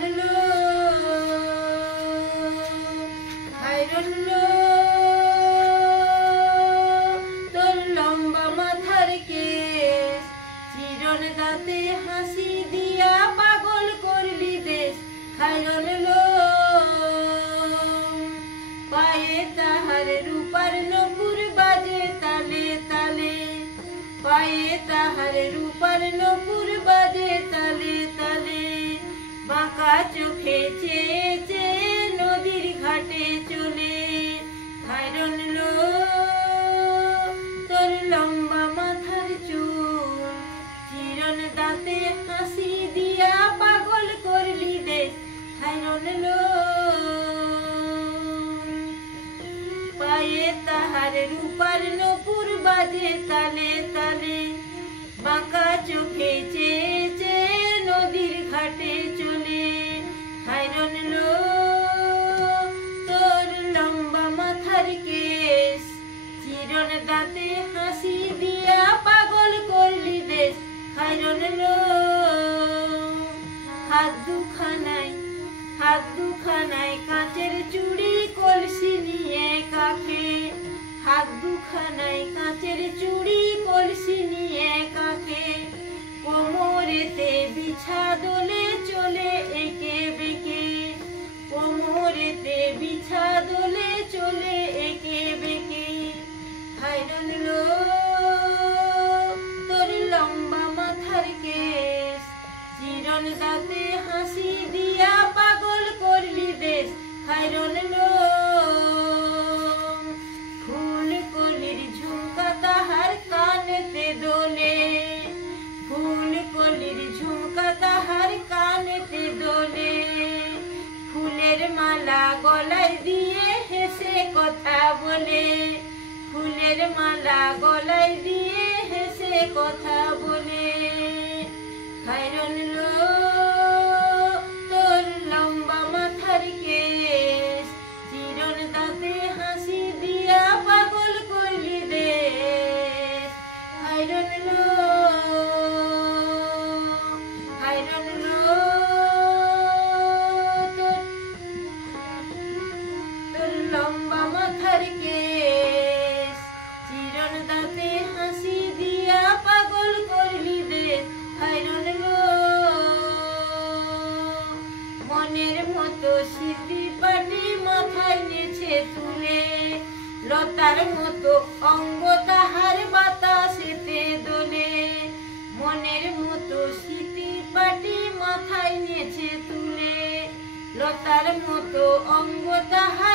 হাইরন লো হাইরন লো তোর লম্বা মাথার কেশ, চিরন দাঁতে হাসি দিয়া পাগল করলি দেশ। হাইরন লো পায়ে তাহার রূপার নপুর বাজে তালে তালে, পায়ে তাহার রূপার নপুর বাজে তালে তালে। বাঁকা চোখে চেয়ে চেয়ে নদীর ঘাটে চলে। হাইরন লো তোর লম্বা মাথার চুল, চিরন দাঁতে হাসি দিয়া পাগল করলি দেশ। হাইরন লো পায়ে তাহার রূপার নপুর বাজে তালে তালে। বাঁকা চোখে চেয়ে চেয়ে নদীর ঘাটে চলে। হাইরন লো তোর লম্বা মাথার কেশ, চিরন দাঁতে হাসি দিয়া পাগল করলি দেশ। হাইরন লো হাত দুখানায় কাঁচের চুড়ি কলসি নিয়ে কাকে। হাত দুখানায় কাঁচের চুড়ি কলসি নিয়ে কাকে। কোমরেতে বিছা দোলে চলে এঁকে বেঁকে। কোমরেতে বিছা দোলে চলে এঁকে বেঁকে। হাইরন লো তোর লম্বা মাথার কেশ, চিরন দাঁতে হাসি দিয়া পাগল করলি দেশ। হাইরন লো ফুল কলির ঝুমকা তাহার কানেতে দোলে। ফুল কলির ঝুমকা তাহার কানেতে দোলে। ফুলের মালা গলায় দিয়ে হেসে কথা বলে। ফুলের মালা গলায় দিয়ে হেসে কথা বলে। হাইরন লো তোর লম্বা মাথার কেশ, চিরন দাঁতে হাসি দিয়া পাগল করলি দেশ। হাইরন লো হাইরন লো তোর লম্বা মাথার কেশ, চিরন দাঁতে হাসি দিয়া পাগল করলি দেশ। হাইরন লো মনের মতো স্মৃতি পাটি মাথায় নেছে তুলে। লতার মতো অঙ্গ তাহার বাতাসেতে দোলে। মনের মতো স্মৃতি পাটি মাথায় নেছে তুলে। লতার মতো অঙ্গ তাহার